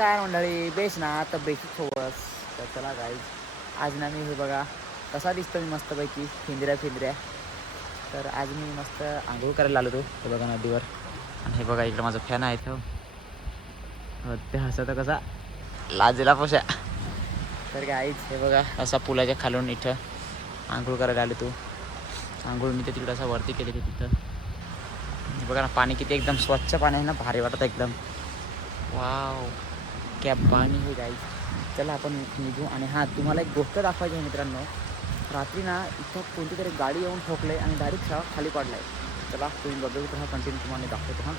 नमस्कार मंडळी बेस ना तब्येती थोडस तर चला गाईज आज ना मी हे बघा कसा दिसतो मी मस्तपैकी फिंदऱ्या फिंदऱ्या. तर आज मी मस्त आंघोळ करायला आलो तो हे बघा नदीवर. आणि हे बघा इकडं माझा फॅन आहे तो ते हसा तर कसा लाजेला पोशा. तर गाईज हे बघा असा पुलाच्या खालून इथं आंघोळ करायला आलो तू आंघोळ मी ते तिकडं असं वरती केली तिथं. हे बघा ना पाणी किती एकदम स्वच्छ पाणी आहे ना भारी वाटत एकदम. वाव क्या पाणी हे गाई चला आपण निघू आणि हां तुम्हाला एक गोष्ट दाखवायची आहे मित्रांनो. रात्री ना इथं कोणती तरी गाडी येऊन ठोकले आणि डायरेक्ट शाळा खाली पडलाय. चला तुम्ही बघू हा कंटिन्यू तुम्हाला दाखवतो हां.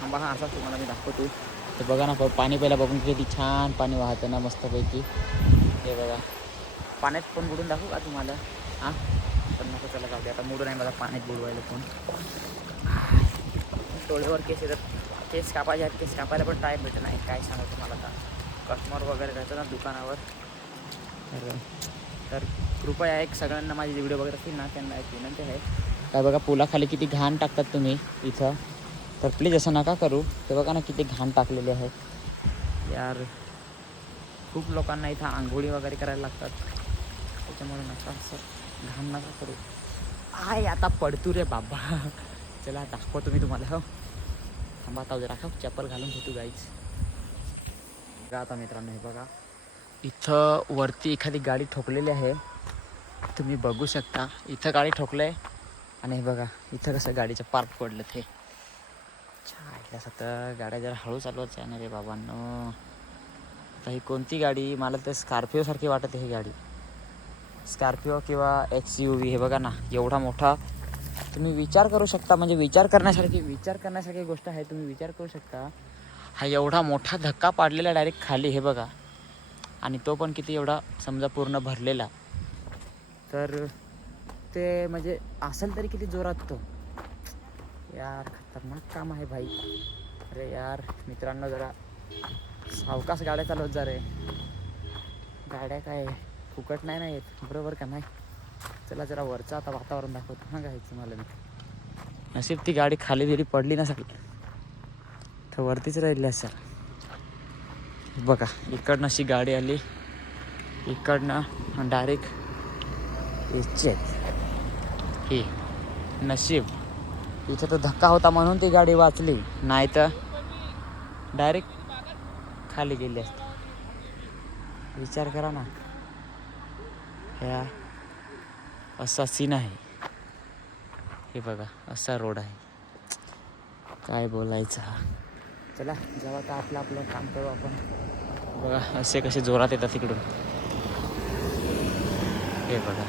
थांबा हा असाच तुम्हाला मी दाखवतो. तर बघा ना पाणी पहिला बघून किती छान पाणी वाहतं ना मस्तपैकी. हे बघा. पाण्यात पण बुडून दाखवू का तुम्हाला? हां? पण नको चला जाऊ दे. आता मुडून आहे मला पाण्यात बुडवायला पण डोळ्यावर केस येतात. केस कापायचे आहेत केस कापायला पण टाईम भेटत नाही. काय सांगू तुम्हाला आता? कस्टमर वगैरे राहतं ना दुकानावर. तर तर कृपया एक सगळ्यांना माझी व्हिडिओ बघत असतील ना त्यांना एक विनंती आहे. काय बघा पुलाखाली किती घाण टाकतात तुम्ही इथं. तर प्लीज असं नका करू. ते बघा ना किती घाण टाकलेले आहे यार खूप लोकांना इथं आंघोळी वगैरे करायला लागतात. त्याच्यामुळे नका असं घाण नका करू. आय आता पडतू रे बाबा. चला दाखवतो मी तुम्हाला. हो थांबा आता जरा का चप्पल घालून घेतो गाईच आता मित्रांनो हे बघा. इथं वरती एखादी गाडी ठोकलेली आहे. तुम्ही बघू शकता. इथं गाडी ठोकलं आहे आणि हे बघा इथं कसं गाडीचं पार्क पडलं ते. छायला तर गाड्या जरा हळू चालवत आहे ना रे बाबांनो. आता ही कोणती गाडी? मला तर स्कॉर्पिओसारखी वाटत ही गाडी. स्कॉर्पिओ किंवा एक्स यू व्ही हे बघा ना एवढा मोठा तुम्ही विचार करू शकता म्हणजे विचार करण्यासारखी विचार करण्यासारखी गोष्ट आहे तुम्ही विचार करू शकता. हा एवढा मोठा धक्का पाडलेला डायरेक्ट खाली हे बघा. आणि तो पण किती एवढा समजा पूर्ण भरलेला. तर ते म्हणजे असेल तरी किती जोरात तो. यार खतरनाक काम आहे भाई. अरे यार मित्रांनो जरा सावकाश गाड्या चालवत जा रे. गाड्या काय फुकट नाही ना येत बरोबर का नाही? चला जरा वरचं आता वातावरण दाखवतो. ना घ्यायचं मला मी. नशीब ती गाडी खाली दिली पडली ना सर तर वरतीच राहिली असेल. बघा इकडनं अशी गाडी आली. इकडनं डायरेक्ट इच्छेत ही नशीब. इथं तर धक्का होता म्हणून ती गाडी वाचली. नाही तर डायरेक्ट खाली गेली असते. विचार करा ना. ह्या असा सीन आहे. हे बघा असा रोड आहे. काय बोलायचं चला जेव्हा का आपलं आपलं काम करू आपण. बघा असे कसे जोरात येतात तिकडून हे बघा.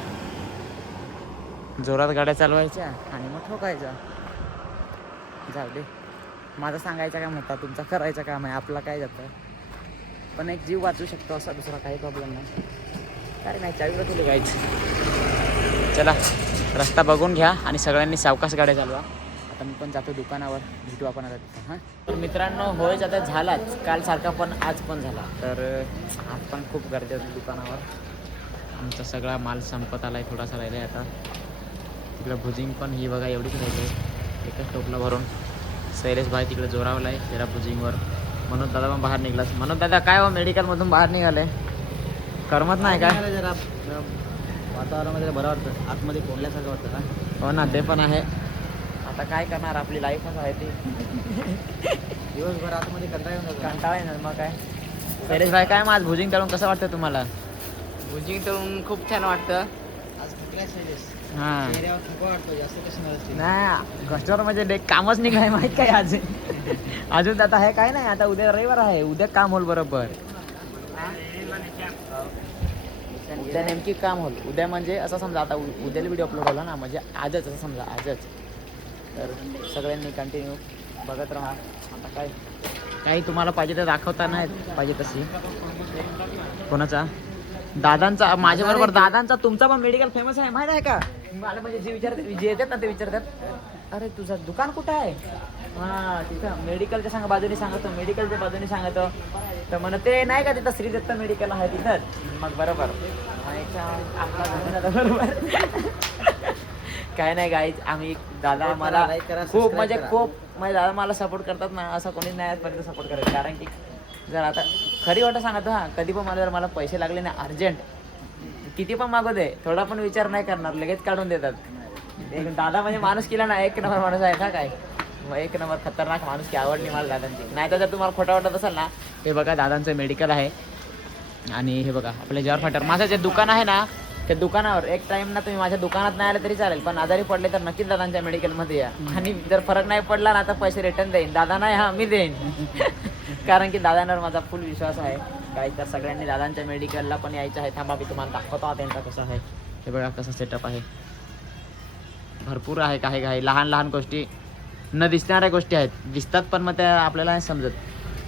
जोरात गाड्या चालवायच्या आणि मग ठोकायच्या जाऊ दे. माझा सांगायचा काम होता तुमचा करायचा काम आहे आपला काय जातं? पण एक जीव वाचू शकतो असा दुसरा काही प्रॉब्लेम नाही. काय नाही चावी तुला गायचं चला रस्ता बघून घ्या आणि सगळ्यांनी सावकाश गाड्या चालवा. आता मी पण जातो दुकानावर भेटू आपण आता तिथं हां? तर मित्रांनो होय आता झालाच. काल सारखा पण आज पण झाला. तर आज पण खूप गर्दी होती दुकानावर. आमचा सगळा माल संपत आला आहे थोडासा राहिला आहे आता. तिकडं भुजिंग पण ही बघा एवढीच राहिली आहे. एकच टोपला भरून. शैलेश भाई तिकडे जोरावला आहे जरा भुजिंगवर. मनोज दादा पण बाहेर निघलाच मनोज दादा काय हो मेडिकलमधून बाहेर निघाले? करमत नाही का? जरा वातावरणामध्ये बरं वाटतं. आतमध्ये कोंडल्यासारखं वाटतं ना? हो ना ते पण आहे. आता काय करणार? आपली लाईफच आहे ती. दिवसभर आतमध्ये कंटाळा येऊन जातो. कंटाळा ना मग काय? शैलेश भाई काय माझ भुजिंग करून कसं वाटतं तुम्हाला? भुजिंग तळून खूप छान वाटतं. आज कुठल्या शैलेश हां. नसते नाही कस्टमर म्हणजे कामच निघाय माहीत काय आज अजून आता हे काय नाही आता उद्या रविवार आहे उद्या काम होईल बरोबर. उद्या नेमकी काम होईल. उद्या म्हणजे असं समजा आता उ- उद्याला व्हिडिओ अपलोड होला ना म्हणजे आजच असं समजा आजच. तर सगळ्यांनी कंटिन्यू बघत राहा. आता काय काही तुम्हाला पाहिजे तर दाखवता नाही पाहिजे तशी. कोणाचा? दादांचा माझ्याबरोबर दादांचा तुमचा पण मेडिकल फेमस आहे माहीत आहे का? मला म्हणजे जे विचारतात जे येतात ना ते विचारतात. अरे तुझं दुकान कुठं आहे? हा तिथं मेडिकलच्या सांगा बाजूने सांगतो मेडिकलच्या बाजूने सांगतो. तर म्हण ते नाही का तिथं श्री दत्त मेडिकल आहे तिथंच मग बरोबर. आपला आता बरोबर. काय नाही गाईच आम्ही दादा मला like करा, खूप subscribe म्हणजे करा. खूप माझे दादा मला सपोर्ट करतात ना असं कोणी नाही आजपर्यंत सपोर्ट करत. कारण की जर आता खरी वाटत सांगतो हा कधी पण मला जर मला पैसे लागले ना अर्जंट किती पण मागू दे थोडा पण विचार नाही करणार लगेच काढून देतात. दादा म्हणजे माणूस केला ना एक नंबर माणूस आहे ना काय? मग एक नंबर खतरनाक माणूस की आवडली मला दादांची. नाही तर जर तुम्हाला खोटं वाटत असेल ना हे बघा दादांचं मेडिकल आहे. आणि हे बघा आपल्या जॉर फाटर माझं जे दुकान आहे ना त्या दुकानावर एक टाइम ना तुम्ही माझ्या दुकानात नाही आले तरी चालेल पण आजारी पडले तर नक्कीच दादांच्या मेडिकलमध्ये या. आणि जर फरक नाही पडला ना तर पैसे रिटर्न देईन. दादा नाही हा मी देईन. कारण की दादांवर माझा फुल विश्वास आहे. काही तर सगळ्यांनी दादांच्या मेडिकलला पण यायचं आहे. थांबा मी तुम्हाला दाखवतो त्यांचा कसं आहे. हे बघा कसं सेटअप आहे. भरपूर आहे काही काही. लहान लहान गोष्टी न दिसणाऱ्या गोष्टी आहेत. दिसतात पण मग त्या आपल्याला नाही समजत.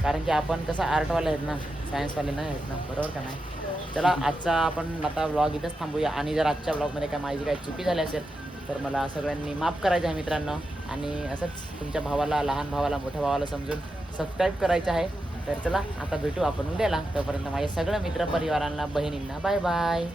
कारण की आपण कसं आर्टवाले आहेत ना सायन्सवाले नाही आहेत ना बरोबर का नाही? चला आजचा आपण आता ब्लॉग इथंच थांबूया. आणि जर आजच्या ब्लॉगमध्ये काय माझी काही चुकी झाली असेल तर मला सगळ्यांनी माफ करायचं आहे मित्रांनो. आणि असंच तुमच्या भावाला लहान भावाला मोठ्या भावाला समजून सबस्क्राईब करायचं आहे. तर चला आता भेटू आपण उद्याला. तोपर्यंत माझ्या सगळ्या मित्रपरिवारांना बहिणींना बाय बाय